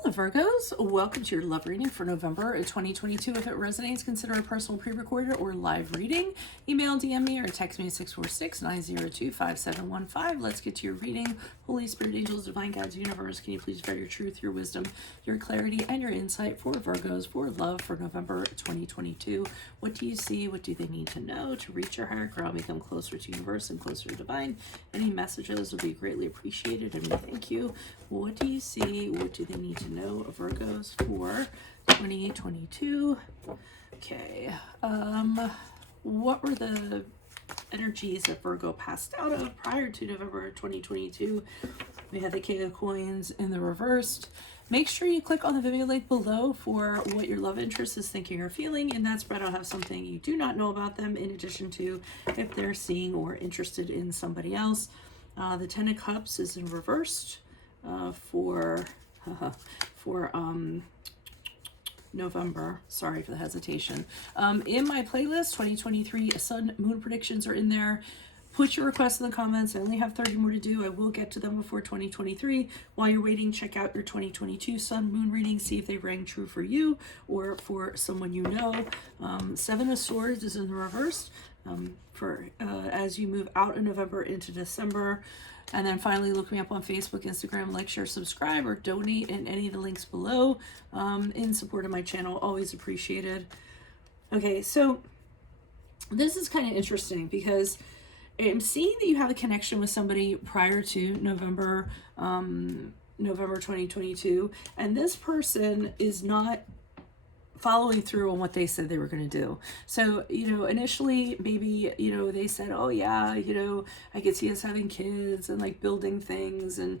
Hello Virgos, welcome to your love reading for November 2022. If it resonates, consider a personal pre-recorded or live reading. Email, DM me, or text me at 646-902-5715. Let's get to your reading. Holy Spirit, angels, divine guides, universe, can you please share your truth, your wisdom, your clarity, and your insight for Virgos for love for November 2022? What do you see? What do they need to know to reach your higher ground, become closer to universe and closer to divine? Any messages would be greatly appreciated, and we thank you. What do you see? What do they need to know, Virgos, for 2022? Okay. What were the energies that Virgo passed out of prior to November 2022? We had the King of Coins in the reversed. Make sure you click on the video link below for what your love interest is thinking or feeling. In that spread, I'll have something you do not know about them, in addition to if they're seeing or interested in somebody else. The Ten of Cups is in reversed for November. Sorry for the hesitation. In my playlist, 2023 Sun Moon predictions are in there. Put your requests in the comments. I only have 30 more to do. I will get to them before 2023. While you're waiting, check out your 2022 Sun Moon readings. See if they rang true for you or for someone you know. Seven of Swords is in the reverse as you move out in November into December. And then finally, look me up on Facebook, Instagram, like, share, subscribe, or donate in any of the links below in support of my channel. Always appreciated. Okay, so this is kind of interesting because I'm seeing that you have a connection with somebody prior to November 2022, and this person is not following through on what they said they were going to do. So, initially maybe, they said, oh yeah, I could see us having kids and like building things and,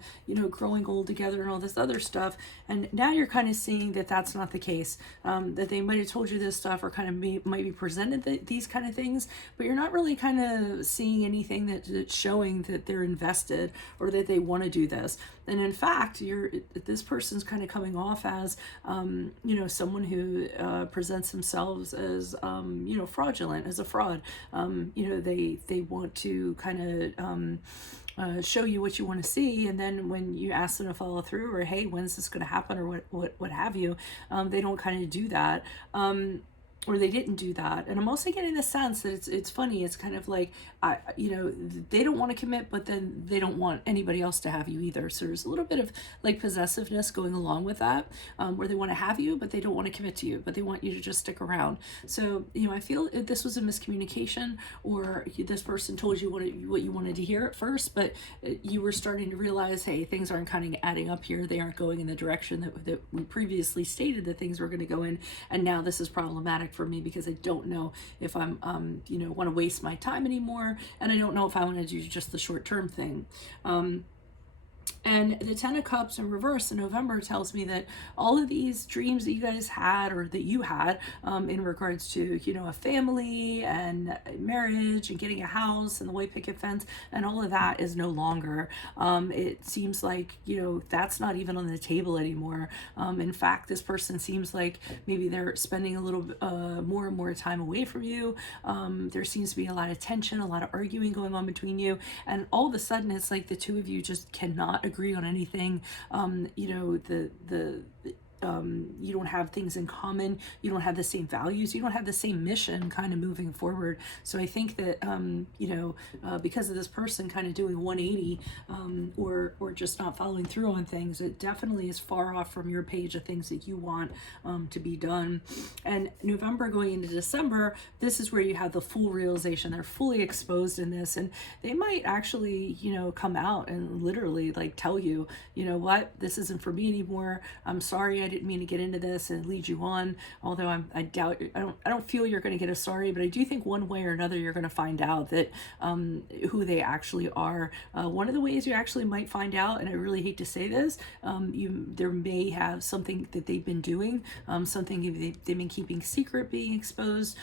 growing old together and all this other stuff. And now you're kind of seeing that that's not the case, that they might have told you this stuff or kind of might be presented these kind of things, but you're not really kind of seeing anything that's showing that they're invested or that they want to do this. And in fact, this person's kind of coming off as, someone who presents themselves as, fraudulent, as a fraud. They want to kind of show you what you want to see, and then when you ask them to follow through, or hey, when's this going to happen, or what have you, they don't kind of do that. Or they didn't do that. And I'm also getting the sense that it's funny. It's kind of like, they don't want to commit, but then they don't want anybody else to have you either. So there's a little bit of like possessiveness going along with that, where they want to have you, but they don't want to commit to you, but they want you to just stick around. So, I feel this was a miscommunication, or this person told you what you wanted to hear at first, but you were starting to realize, hey, things aren't kind of adding up here. They aren't going in the direction that we previously stated that things were going to go in. And now this is problematic for me because I don't know if I'm, want to waste my time anymore. And I don't know if I want to do just the short-term thing. And the Ten of Cups in reverse in November tells me that all of these dreams that you guys had, or that you had, in regards to, a family and marriage and getting a house and the white picket fence and all of that is no longer. It seems like, that's not even on the table anymore. In fact, this person seems like maybe they're spending a little more and more time away from you. There seems to be a lot of tension, a lot of arguing going on between you. And all of a sudden, it's like the two of you just cannot agree on anything. You don't have things in common. You don't have the same values. You don't have the same mission kind of moving forward. So I think that, because of this person kind of doing 180, or just not following through on things, it definitely is far off from your page of things that you want to be done. And November going into December, this is where you have the full realization. They're fully exposed in this, and they might actually, come out and literally like tell you, what, this isn't for me anymore. I'm sorry, I didn't mean to get into this and lead you on. Although I doubt, I don't feel you're going to get a sorry, but I do think one way or another you're going to find out that who they actually are. One of the ways you actually might find out, and I really hate to say this, there may have something that they've been doing, something they've been keeping secret being exposed,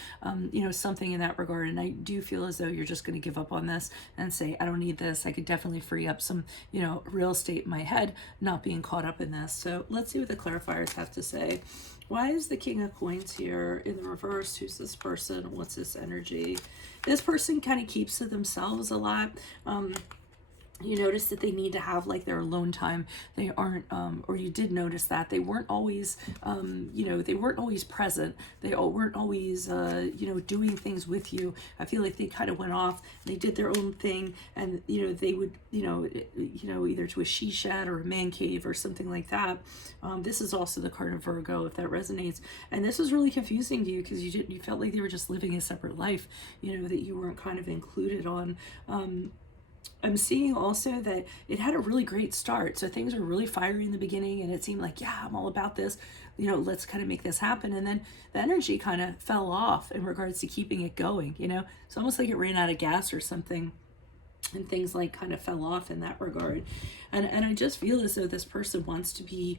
something in that regard. And I do feel as though you're just going to give up on this and say, I don't need this. I could definitely free up some, real estate in my head, not being caught up in this. So let's see what the clarifiers have to say. Why is the King of Coins here in the reverse? Who's this person? What's this energy? This person kind of keeps to themselves a lot. You notice that they need to have like their alone time. They aren't, or you did notice that they weren't always, they weren't always present. They weren't always, doing things with you. I feel like they kind of went off. They did their own thing, and they would, either to a she shed or a man cave or something like that. This is also the card of Virgo, if that resonates. And this was really confusing to you because you felt like they were just living a separate life. That you weren't kind of included on. I'm seeing also that it had a really great start. So things were really fiery in the beginning, and it seemed like, yeah, I'm all about this. Let's kind of make this happen. And then the energy kind of fell off in regards to keeping it going. It's almost like it ran out of gas or something. And things like kind of fell off in that regard. And I just feel as though this person wants to be,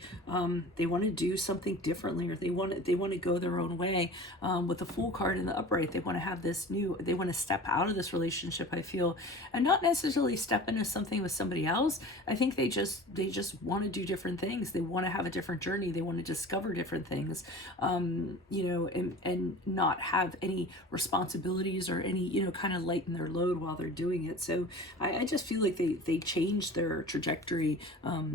they want to do something differently, or they want to go their own way. With the Fool card in the upright, they want to have they want to step out of this relationship, I feel, and not necessarily step into something with somebody else. I think they just want to do different things. They want to have a different journey. They want to discover different things, and not have any responsibilities or any, kind of lighten their load while they're doing it. So I just feel like they changed their trajectory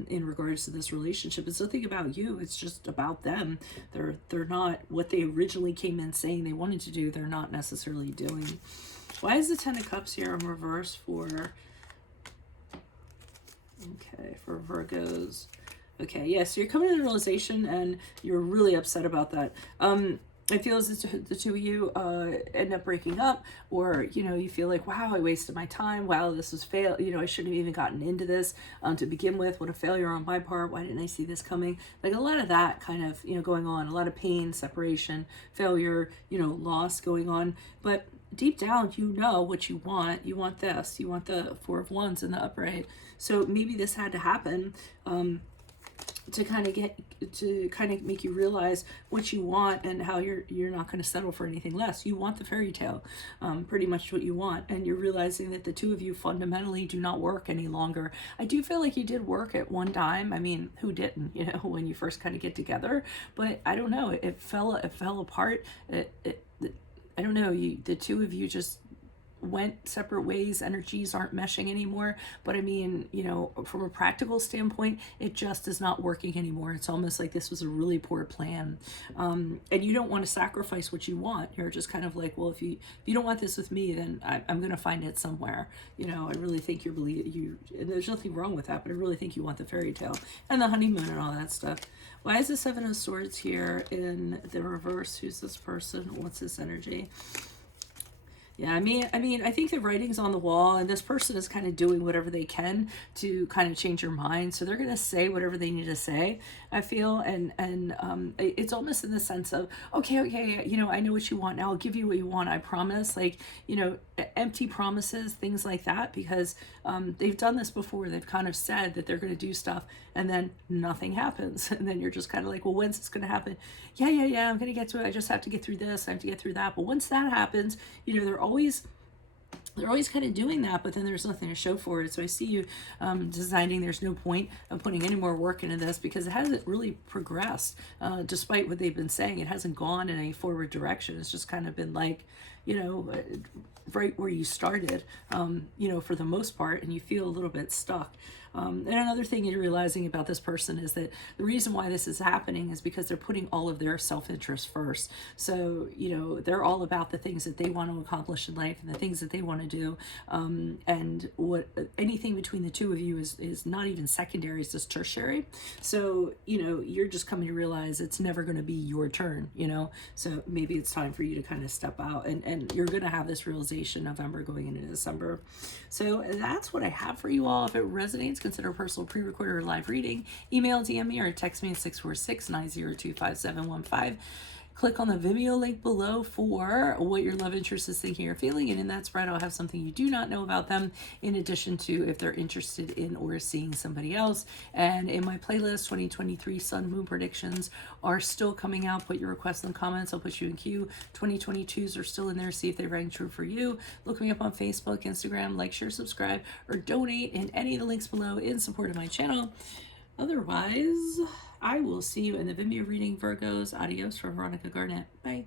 in regards to this relationship. It's nothing about you. It's just about them. They're not what they originally came in saying they wanted to do. They're not necessarily doing. Why is the Ten of Cups here in reverse for Virgos? Okay, yeah, so you're coming to the realization and you're really upset about that. I feel as if the two of you end up breaking up, or, you feel like, wow, I wasted my time. Wow, this was fail. I shouldn't have even gotten into this to begin with. What a failure on my part. Why didn't I see this coming? Like a lot of that kind of, going on, a lot of pain, separation, failure, loss going on. But deep down, you know what you want. You want this. You want the Four of Wands in the upright. So maybe this had to happen. To kind of make you realize what you want and how you're not going to settle for anything less. You want the fairy tale, pretty much what you want, and you're realizing that the two of you fundamentally do not work any longer. I do feel like you did work at one time. I mean, who didn't? When you first kind of get together, but I don't know. It fell apart. I don't know. The two of you just went separate ways. Energies aren't meshing anymore. But I mean, from a practical standpoint, it just is not working anymore. It's almost like this was a really poor plan. And you don't want to sacrifice what you want. You're just kind of like, well, if you don't want this with me, then I'm going to find it somewhere. I really think and there's nothing wrong with that, but I really think you want the fairy tale and the honeymoon and all that stuff. Why is the Seven of Swords here in the reverse? Who's this person? What's this energy? Yeah, I mean, I think the writing's on the wall, and this person is kind of doing whatever they can to kind of change your mind. So they're going to say whatever they need to say, I feel, and it's almost in the sense of, okay, I know what you want now. I'll give you what you want. I promise. Like, empty promises, things like that, because they've done this before. They've kind of said that they're going to do stuff, and then nothing happens, and then you're just kind of like, well, when's this going to happen? Yeah, I'm going to get to it. I just have to get through this. I have to get through that. But once that happens, they're always kind of doing that, but then there's nothing to show for it. So I see you deciding there's no point of putting any more work into this because it hasn't really progressed, despite what they've been saying. It hasn't gone in a forward direction. It's just kind of been like, right where you started, for the most part, and you feel a little bit stuck. And another thing you're realizing about this person is that the reason why this is happening is because they're putting all of their self-interest first. So, they're all about the things that they want to accomplish in life and the things that they want to do. And anything between the two of you is not even secondary, it's just tertiary. So, you're just coming to realize it's never going to be your turn, so maybe it's time for you to kind of step out, and you're going to have this realization November going into December. So that's what I have for you all. If it resonates, consider a personal pre-recorded or live reading. Email, DM me, or text me at 646-902-5715. Click on the Vimeo link below for what your love interest is thinking or feeling, and in that spread I'll have something you do not know about them, in addition to if they're interested in or seeing somebody else. And in my playlist, 2023 Sun Moon predictions are still coming out. Put your requests in the comments, I'll put you in queue. 2022s are still in there, see if they rang true for you. Look me up on Facebook, Instagram, like, share, subscribe, or donate in any of the links below in support of my channel. Otherwise, I will see you in the Vimeo reading, Virgos. Adios from Veronica Garnet. Bye.